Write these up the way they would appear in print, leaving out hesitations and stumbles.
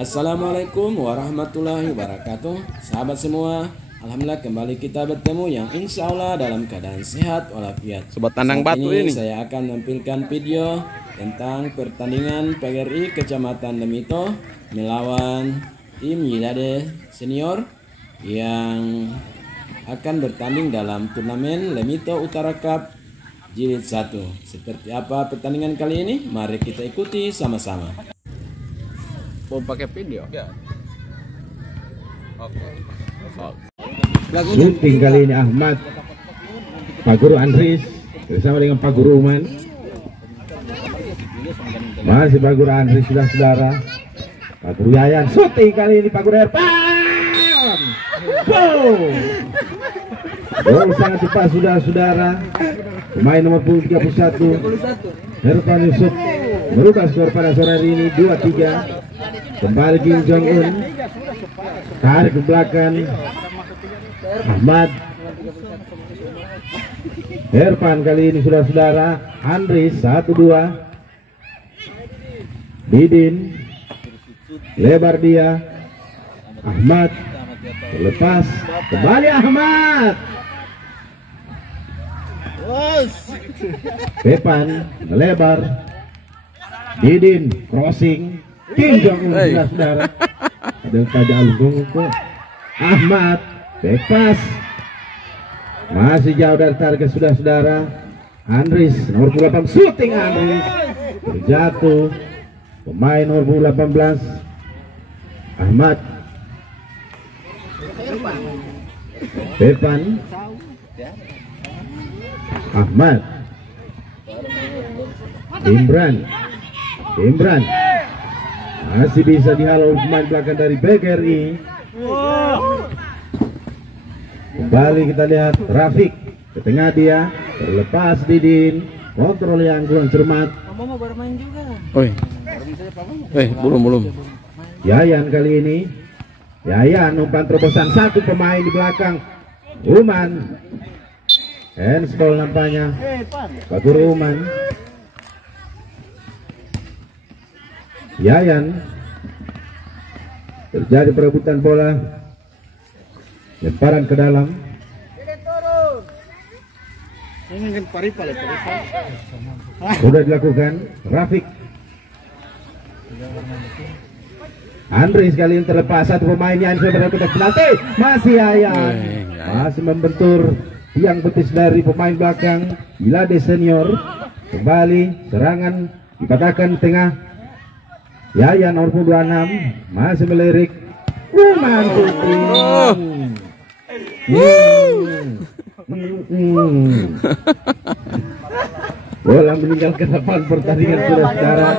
Assalamualaikum warahmatullahi wabarakatuh. Sahabat semua, alhamdulillah kembali kita bertemu yang insya Allah dalam keadaan sehat walafiat. Sobat tandang batu ini saya akan menampilkan video tentang pertandingan PGRI Kecamatan Lemito melawan tim Yilade Senior yang akan bertanding dalam turnamen Lemito Utara Cup Jilid 1. Seperti apa pertandingan kali ini? Mari kita ikuti sama-sama. mau pakai video ya. Oke. Syuting kali ini Ahmad, Pak Guru Andris bersama dengan Pak Guru Uman. Masih Pak Guru Andris sudah saudara. Pak Guru Yayan syuting kali ini Pak Guru Herpan. Boom. Gol sangat cepat saudara. Pemain nomor 31 Herpan Yusuf merubah skor pada sore hari ini 2-3. Kembali Kim Jong Un, tarik ke belakang Ahmad. Herpan kali ini saudara. Andris 1-2. Didin lebar dia. Ahmad lepas kembali Ahmad. Pepan melebar. Didin crossing. Kim Jong Un saudara. Ada Kaja Algung kok. Ahmad bebas. Masih jauh dari target saudara. Andris nomor 28 shooting Andris terjatuh. Pemain nomor 18 Ahmad. Pepan Ahmad. Imran masih bisa dihalau pemain belakang dari PGRI. Kembali kita lihat Rafiq ke tengah dia, terlepas Didin, kontrol yang kurang cermat. Belum. Yayan kali ini, Yayan umpan terobosan satu pemain di belakang. Uman, handsball nampaknya. Pak Guru Uman. Yayan, terjadi perebutan bola, lemparan ke dalam. Sudah dilakukan Rafiq. Andri sekali yang terlepas satu pemain yang sudah berada penalti. Masih Yayan, masih membentur tiang betis dari pemain belakang Yilade Senior. Kembali serangan dipatahkan tengah. Yayan nomor 26 masih melirik. Uman bola meninggalkan lapangan pertandingan saudara.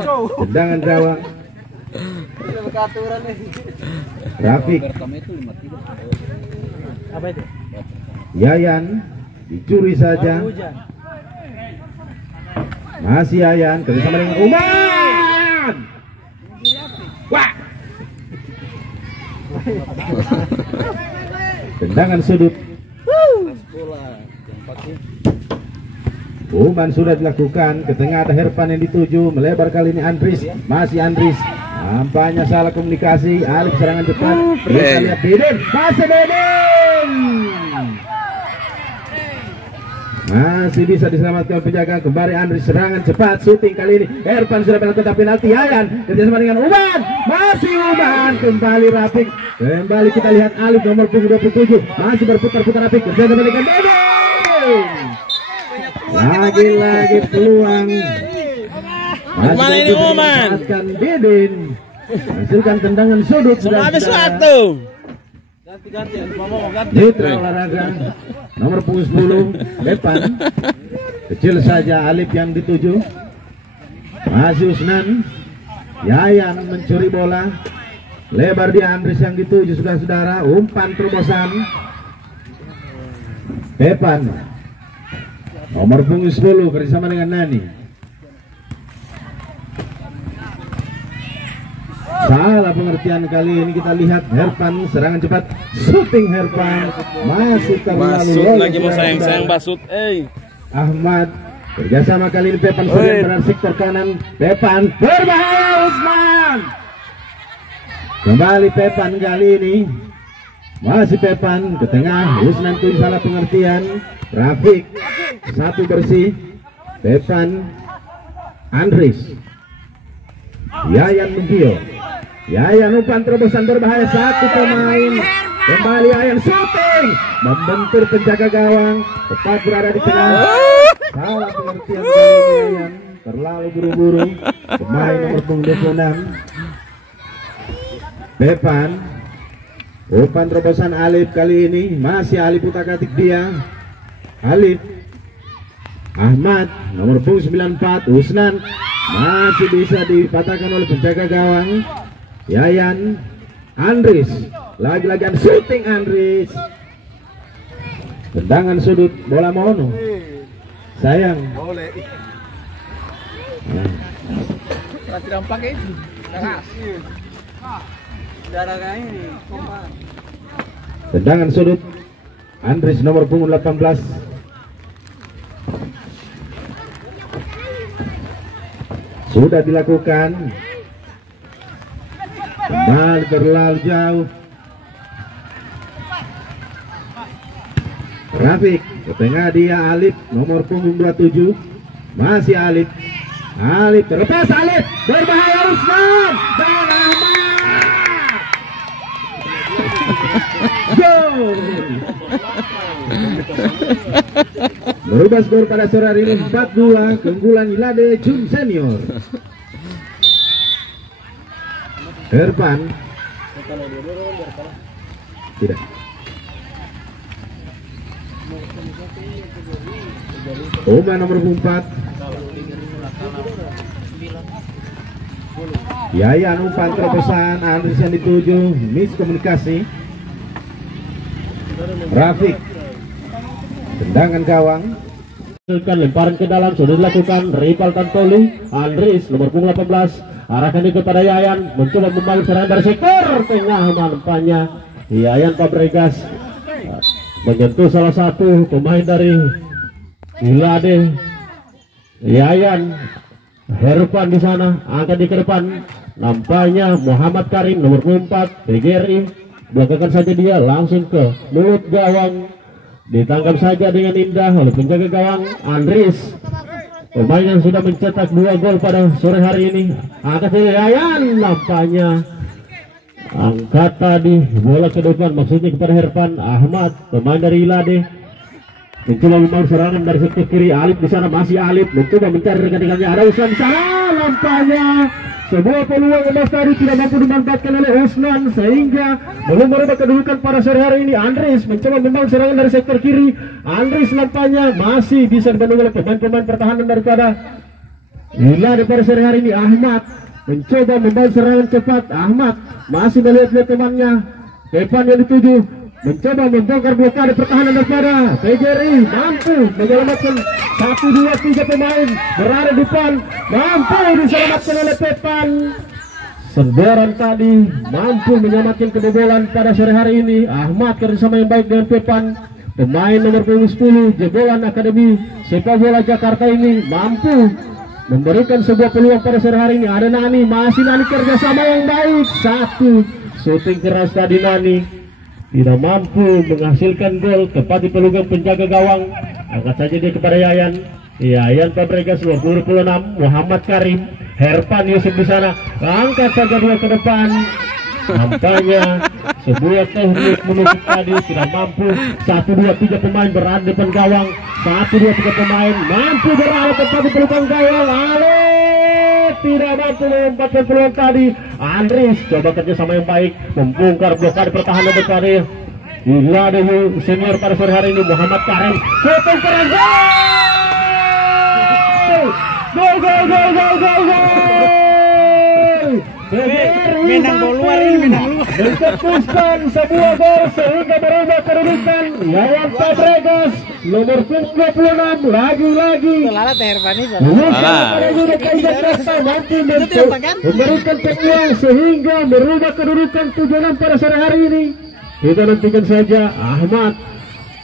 Tendangan gawang. Rafiq. Yayan dicuri saja. Masih Yayan kerjasama dengan Uman. Wah. Tendangan sudut. Uman sudah dilakukan ke tengah, ada Herpan yang dituju, melebar kali ini Andris. Masih Andris. Nampaknya salah komunikasi. Alif serangan cepat. Kita lihat Didin. Masih Didin. Masih bisa diselamatkan penjaga. Kembali Andris serangan cepat. Shooting kali ini Herpan sudah melakukan penalti. Yayan kerjasama dengan Uman. Masih Uman. Kembali Rafiq. Kembali kita lihat Alif nomor 27 masih berputar-putar Rafiq kerjasama dengan Didin. Lagi-lagi peluang. Mana ini Uman? Didin hasilkan tendangan sudut. Ada suatu. Mitra olahraga nomor 10 Depan kecil saja Alif yang dituju. Masih Usnan. Yayan mencuri bola, lebar dia Andris yang dituju saudara. Umpan terobosan Depan nomor 10 bersama dengan Nani. Salah pengertian kali ini, kita lihat Herpan serangan cepat, shooting Herpan masih terlalu lagi mau sayang basut. Ahmad kerjasama kali ini Pepan sudah berada sektor kanan. Pepan berbahaya Usman. Kembali Pepan kali ini. Masih Pepan ke tengah. Usnan tuh salah pengertian. Rafiq satu bersih. Pepan Andris. Yayan Mugio. Yayan umpan terobosan berbahaya, satu pemain. Kembali Yayan shooting, membentur penjaga gawang, tepat berada di tengah. Salah pengertian kali ini Yayan, terlalu buru-buru. Pemain nomor punggung 26 Pepan. Umpan terobosan Alif kali ini, masih Alif utak-atik dia. Alif Ahmad nomor punggung 94 Usnan masih bisa dipatahkan oleh penjaga gawang. Yayan Andris, lagi-lagi shooting Andris, tendangan sudut, bola mono, sayang. Tendangan sudut Andris nomor punggung 18. Sudah dilakukan. Kembali terlalu jauh. Rafiq ke tengah dia. Alif nomor punggung 27. Masih Alif. Alif terlepas. Alif berbahaya. Usman dan Ahmad. Gol. Berubah skor pada sore hari ini 4-2 keunggulan Ilade Jun Senior. Herpan tidak. Oma nomor 4. Yayan umpan terobosan Andris yang dituju, miskomunikasi. Rafiq tendangan gawang, lemparan ke dalam, sudah dilakukan. Rival Tantolu Andris nomor punggung 18 arahkan itu kepada Yayan, mencoba membangun serangan dari sektor tengah. Nampaknya Yayan Fabregas menyentuh salah satu pemain dari Ilade. Yayan Herpan di sana, angkat di ke depan. Nampaknya Muhammad Karim nomor 4 PGRI, belakangkan saja dia langsung ke mulut gawang, ditangkap saja dengan indah oleh penjaga gawang Andris, pemain yang sudah mencetak 2 gol pada sore hari ini. Angkat dari Yayan, nampaknya angkat tadi bola ke depan, maksudnya kepada Herpan Ahmad, pemain dari Ilade, mencoba membangun serangan dari sektor kiri. Alif di sana, masih Alif mencoba mencari rekan-rekannya. Ada Usman di sana, nampaknya sebuah peluang emas tadi tidak mampu dimanfaatkan oleh Usman sehingga belum merubah kedudukan pada sore hari ini. Andris mencoba membangun serangan dari sektor kiri. Andris nampaknya masih bisa dibantu oleh pemain-pemain pertahanan daripada Ilade pada sore hari ini. Ahmad mencoba membangun serangan cepat. Ahmad masih melihat-lihat temannya. Pepan yang dituju mencoba membongkar blokade pertahanan daripada PGRI, mampu menyelamatkan 1, 2, 3 pemain berada di depan, mampu diselamatkan oleh Pepan. Senderan tadi mampu menyelamatkan kebobolan pada sore hari ini. Ahmad kerjasama yang baik dengan Pepan, pemain nomor 10 jebolan Akademi Sepak Bola Jakarta ini, mampu memberikan sebuah peluang pada sore hari ini. Ada Nani, masih Nani kerjasama yang baik, satu shooting keras tadi Nani tidak mampu menghasilkan gol, tepat di pelugang penjaga gawang. Angkat saja dia kepada Yayan. Yayan Fabregas nomor 26 Muhammad Karim, Herpan Yusuf di sana, angkat saja dia ke depan. Nampaknya sebuah teknik menusuk tadi tidak mampu. 1, 2, 3 pemain berada di depan gawang. 1, 2, 3 pemain mampu berada tepat di pelugang gawang. Tidak mampu memanfaatkan peluang tadi. Andris coba kerjasama yang baik membongkar blokade pertahanan daripada Ilade Senior pada sore hari ini. Muhammad Karim shooting keren, gol, gol, gol, gol, gol, gol. Menang gol luar ini, menang luar. Mencetuskan sebuah gol sehingga berubah kedudukan. Yayan Fabregas nomor 26 lagi-lagi memberikan peluang sehingga merubah kedudukan 7-6 pada sore hari ini. Kita nantikan saja. Ahmad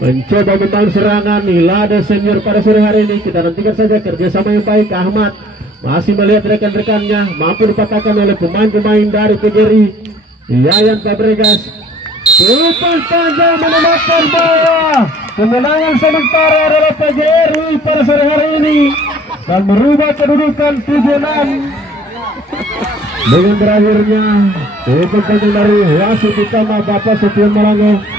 mencoba membangun serangan Ilade Senior pada sore hari ini. Kita nantikan saja kerjasama yang baik. Ahmad masih melihat rekan-rekannya, mampu dipatahkan oleh pemain-pemain dari PGRI. Yayan Fabregas. Umpan panjang menemukan bola. Kemenangan sementara adalah PGRI pada sore hari ini dan merubah kedudukan 7-6 dengan berakhirnya umpan panjang dari wasit utama Bapak Sofian Malango.